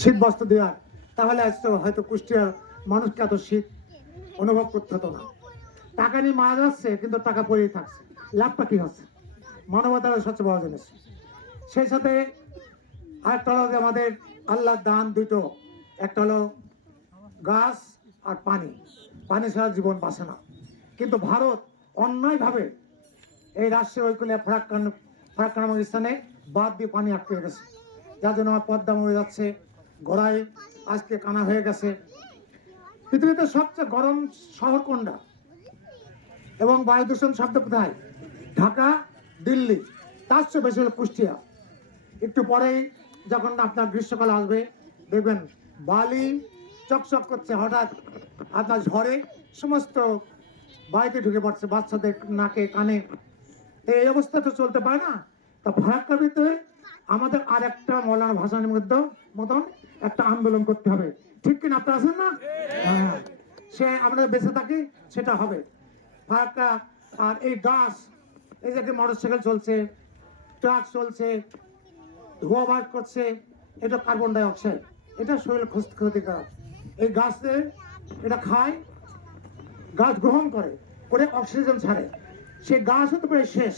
শীত বস্ত্র দেওয়ার, তাহলে আজ তো হয়তো কুষ্টিয়ার মানুষকে এত শীত অনুভব করতে হতো না। টাকা নিয়ে মারা যাচ্ছে, কিন্তু টাকা পড়েই থাকছে। লাভটা কি হচ্ছে? মানবতার সবচেয়ে বড় জিনিস। সেই সাথে আরেকটা হলো আমাদের আল্লাহর দান দুটো। একটা হলো গাছ আর পানি। পানি ছাড়া জীবন বাঁচে না। কিন্তু ভারত অন্যায়ভাবে এই রাষ্ট্রীয় ঐক্যলিয়া ফারাক্কান ফারাক্কান স্থানে বাদ দিয়ে পানি আটকে গেছে যার জন্য আমার পদ্মা মরে যাচ্ছে। গড়াই আজকে কানা হয়ে গেছে। পৃথিবীতে সবচেয়ে গরম শহর কোনটা? এবং বায়ু দূষণ শব্দ কোথায়? ঢাকা, দিল্লি। তার চেয়ে বেশি হলো কুষ্টিয়া। একটু পরেই যখন আপনার গ্রীষ্মকাল আসবে, দেখবেন বালি চকচক করছে। হঠাৎ আপনার ঝড়ে সমস্ত বাড়িতে ঢুকে পড়ছে, বাচ্চাদের নাকে, কানে। এই অবস্থা তো চলতে পারে না। তা ফারাক্কার ভিতরে আমাদের আর একটা মৌলানা ভাষার মধ্যে মতন একটা আন্দোলন করতে হবে। ঠিক কিনা আপনারা আছেন না? হ্যাঁ। সে আমরা বেঁচে থাকি, সেটা হবে। ফারাক্কা, আর এই গাছ এই যে মোটর সাইকেল চলছে, ট্রাক চলছে, ধোয়া বার করছে, এটা কার্বন ডাই অক্সাইড। এটা শরীর ক্ষতিকারক। এই গাছে এটা খায়, গাছ গ্রহণ করে করে অক্সিজেন ছাড়ে। সে গাছ হতে পারে শেষ।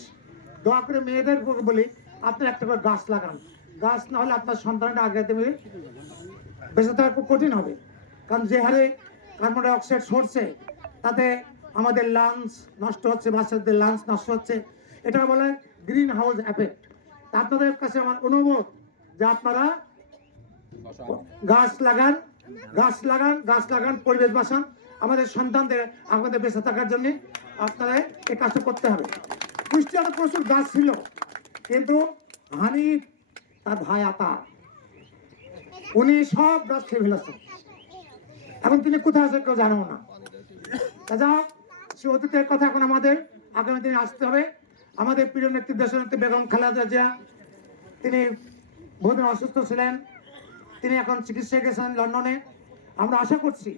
দয়া করে মেয়েদের বলি আপনি একটা করে গাছ লাগান। গাছ না হলে আপনার সন্তানটা আগে দেবে বেঁচে থাকা খুব কঠিন হবে। কারণ যে হারে কার্বন ডাই অক্সাইড সরছে, তাতে আমাদের লাংস নষ্ট হচ্ছে, বাচ্চাদের লাংস নষ্ট হচ্ছে। এটা বলে গ্রিন হাউস এফেক্ট আপনাদের কাছে আমার অনুরোধ যে আপনারা গাছ লাগান গাছ লাগান গাছ লাগান, পরিবেশ বাঁচান। আমাদের সন্তানদের আমাদের বেঁচে থাকার জন্য আপনারা এই কাজটা করতে হবে। কুষ্টিয়াতে প্রচুর গাছ ছিল। কিন্তু হানি তার ভাই আতা উনি সব খেয়ে ফেলেছেন। এখন তিনি কোথায় আছে কেউ জানো না। যাও সে অতীতের কথা এখন আমাদের আগামী দিনে আসতে হবে। আমাদের প্রিয় নেত্রী দেশনেত্রী বেগম খালেদা জিয়া, তিনি বহুদিন অসুস্থ ছিলেন। তিনি এখন চিকিৎসায় গেছেন লন্ডনে। আমরা আশা করছি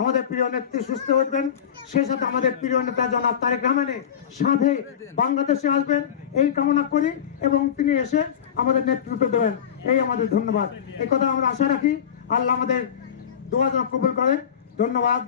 আমাদের প্রিয় নেত্রী সুস্থ হইবেন। সেই সাথে আমাদের প্রিয় নেতা জনাব তারেক রহমানে সাথে বাংলাদেশে আসবেন। এই কামনা করি এবং তিনি এসে আমাদের নেতৃত্ব দেবেন। এই আমাদের ধন্যবাদ। এই কথা আমরা আশা রাখি। আল্লাহ আমাদের দোয়া কবুল করেন। ধন্যবাদ।